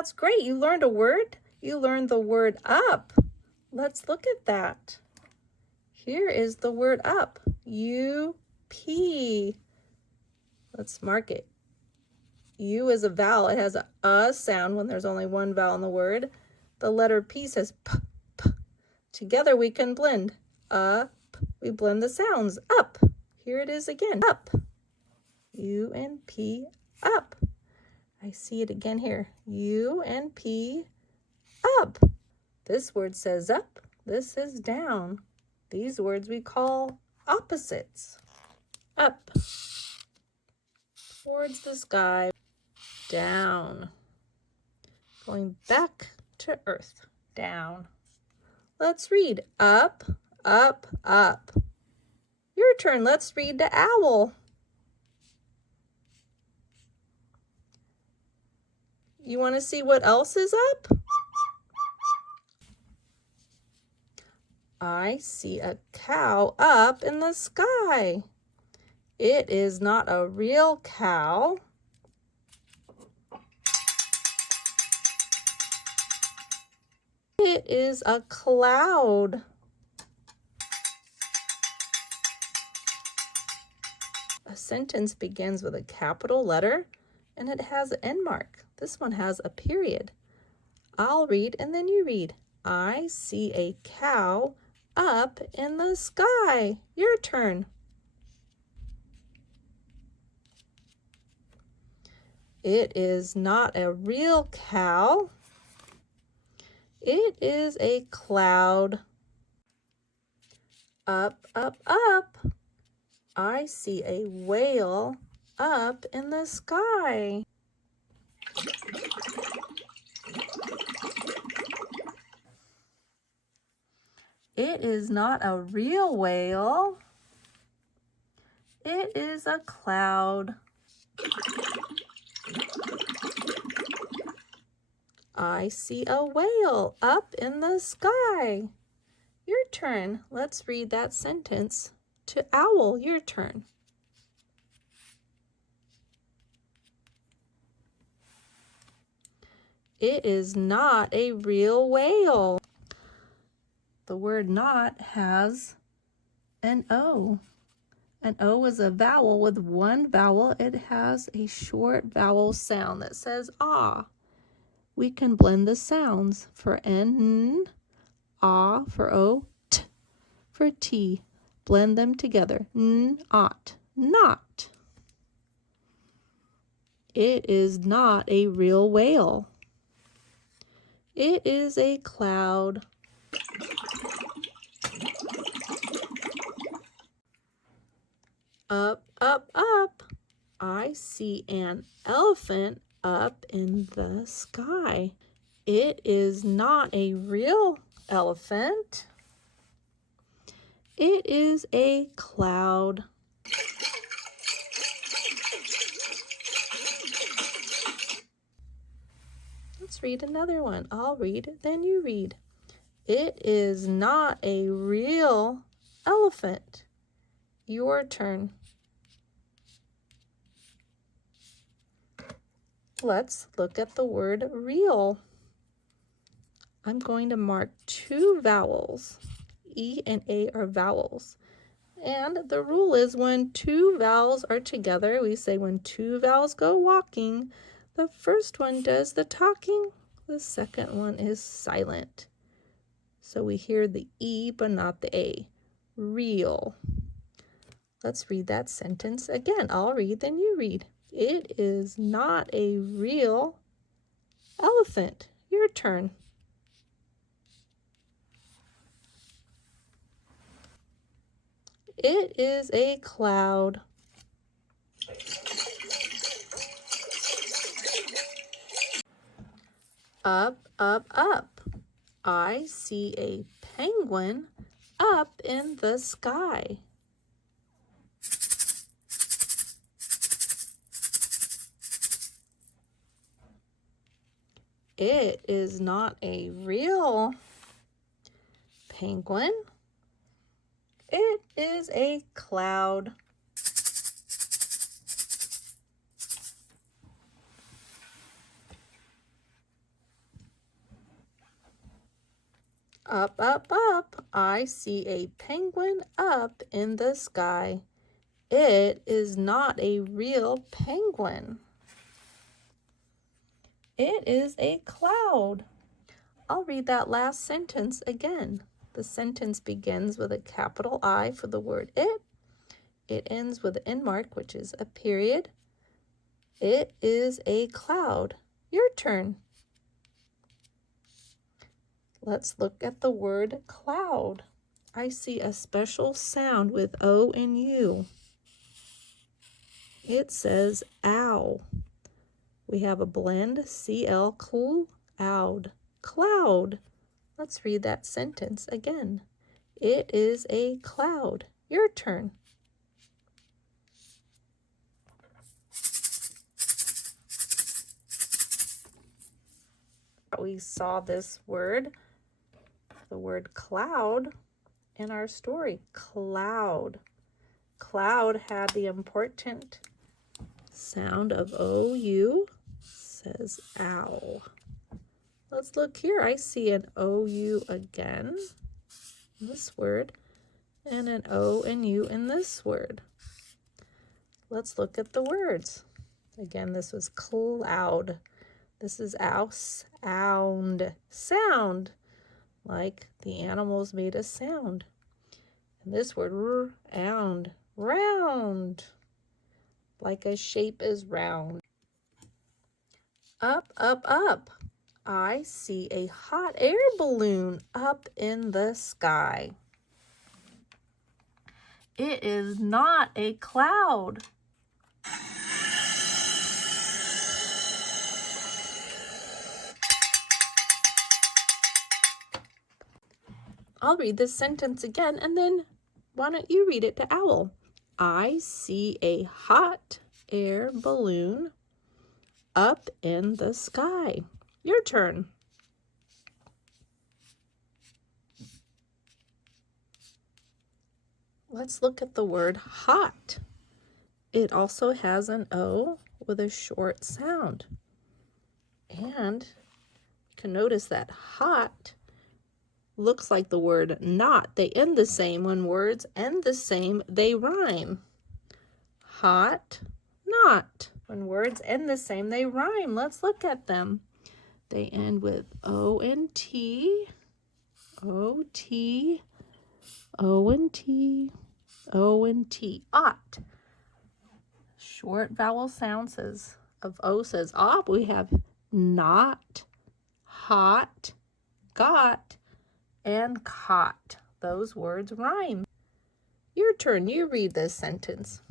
that's great. You learned a word. You learned the word up. Let's look at that. Here is the word up. U-P. Let's mark it. U is a vowel. It has a sound when there's only one vowel in the word. The letter P says p, p. Together we can blend. Up. We blend the sounds. Up. Here it is again. Up. U and P. Up. I see it again here. U and P. Up. This word says up. This is down. These words we call opposites. Up. Towards the sky. Down. Going back to earth. Down. Let's read. Up, up, up. Your turn. Let's read the owl. You want to see what else is up? I see a cow up in the sky. It is not a real cow. It is a cloud. A sentence begins with a capital letter and it has an end mark. This one has a period. I'll read and then you read. I see a cow up in the sky. Your turn. It is not a real cow. It is a cloud. Up, up, up. I see a whale up in the sky. It is not a real whale. It is a cloud. I see a whale up in the sky. Your turn. Let's read that sentence to owl. Your turn. It is not a real whale. The word not has an O. An O is a vowel with one vowel. It has a short vowel sound that says ah. We can blend the sounds for N, ah for O, T for T. Blend them together. N-ot, not. It is not a real whale. It is a cloud. Up, up, up. I see an elephant up in the sky. It is not a real elephant. It is a cloud. Let's read another one. I'll read, then you read. It is not a real elephant. Your turn. Let's look at the word real. I'm going to mark two vowels. E and A are vowels. And the rule is when two vowels are together, we say when two vowels go walking, the first one does the talking, the second one is silent. So we hear the E but not the A. Real. Let's read that sentence again. I'll read, then you read. It is not a real elephant. Your turn. It is a cloud. Up, up, up. I see a penguin up in the sky. It is not a real penguin. It is a cloud. Up, up, up. I see a penguin up in the sky. It is not a real penguin. It is a cloud. I'll read that last sentence again. The sentence begins with a capital I for the word it. It ends with an end mark, which is a period. It is a cloud. Your turn. Let's look at the word cloud. I see a special sound with O and U. It says ow. We have a blend, CL, cloud, cloud. Let's read that sentence again. It is a cloud. Your turn. We saw this word, the word cloud, in our story. Cloud. Cloud had the important sound of OU, says ow. Let's look here. I see an OU again, this word, and an O and U in this word. Let's look at the words. Again, this was cloud. This is ow, sound, like the animals made a sound. And this word, round, like a shape is round. Up, up, up. I see a hot air balloon up in the sky. It is not a cloud. I'll read this sentence again, and then why don't you read it to Owl? I see a hot air balloon up in the sky. Your turn. Let's look at the word hot. It also has an O with a short sound. And you can notice that hot looks like the word not. They end the same. When words end the same, they rhyme. Hot, not. When words end the same, they rhyme. Let's look at them. They end with O and T, O, T, O and T, O and T. Ot. Short vowel sound says, of O says op. We have not, hot, got, and caught. Those words rhyme. Your turn. You read this sentence.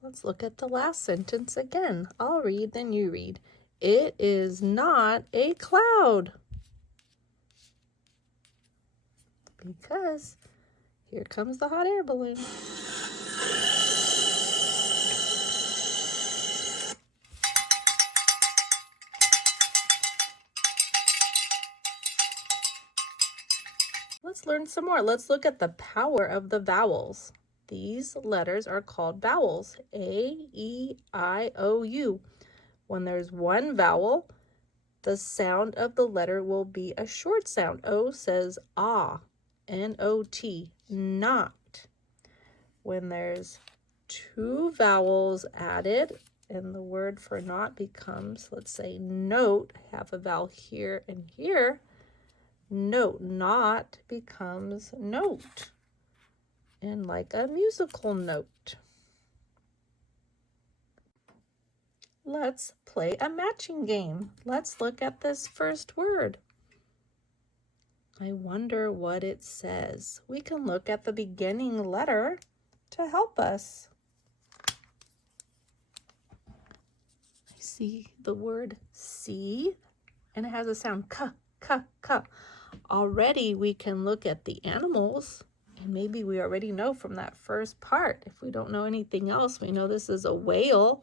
Let's look at the last sentence again. I'll read, then you read. It is not a cloud. Because here comes the hot air balloon. Let's learn some more. Let's look at the power of the vowels. These letters are called vowels, A, E, I, O, U. When there's one vowel, the sound of the letter will be a short sound. O says ah, N-O-T, not. When there's two vowels added, and the word for not becomes, let's say, note, have a vowel here and here, note, not becomes note, and like a musical note. Let's play a matching game. Let's look at this first word. I wonder what it says. We can look at the beginning letter to help us. I see the word see, and it has a sound k, k, k. Already we can look at the animals, and maybe we already know from that first part. If we don't know anything else, we know this is a whale.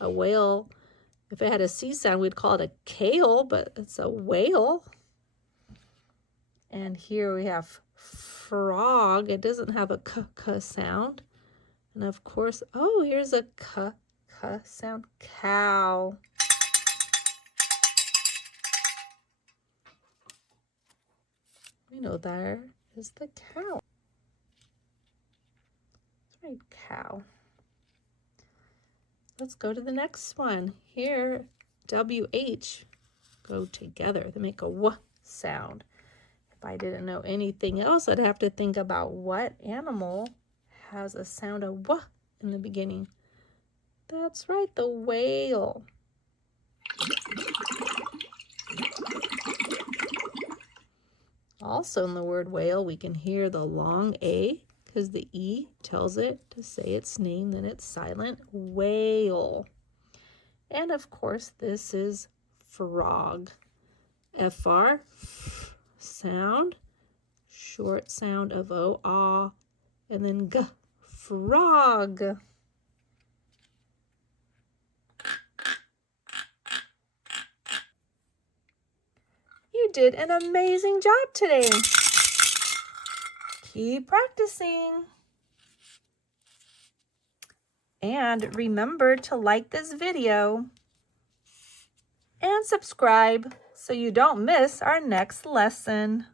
A whale, if it had a C sound, we'd call it a kale, but it's a whale. And here we have frog. It doesn't have a k, k sound. And of course, oh, here's a k, K sound, cow. We know there is the cow. That's right, cow. Let's go to the next one. Here, WH go together. They make a W sound. If I didn't know anything else, I'd have to think about what animal has a sound of W in the beginning. That's right, the whale. Also in the word whale, we can hear the long A because the E tells it to say its name, then it's silent, whale. And of course, this is frog. FR, sound, short sound of O, ah, and then G, frog. You did an amazing job today. Keep practicing. And remember to like this video and subscribe so you don't miss our next lesson.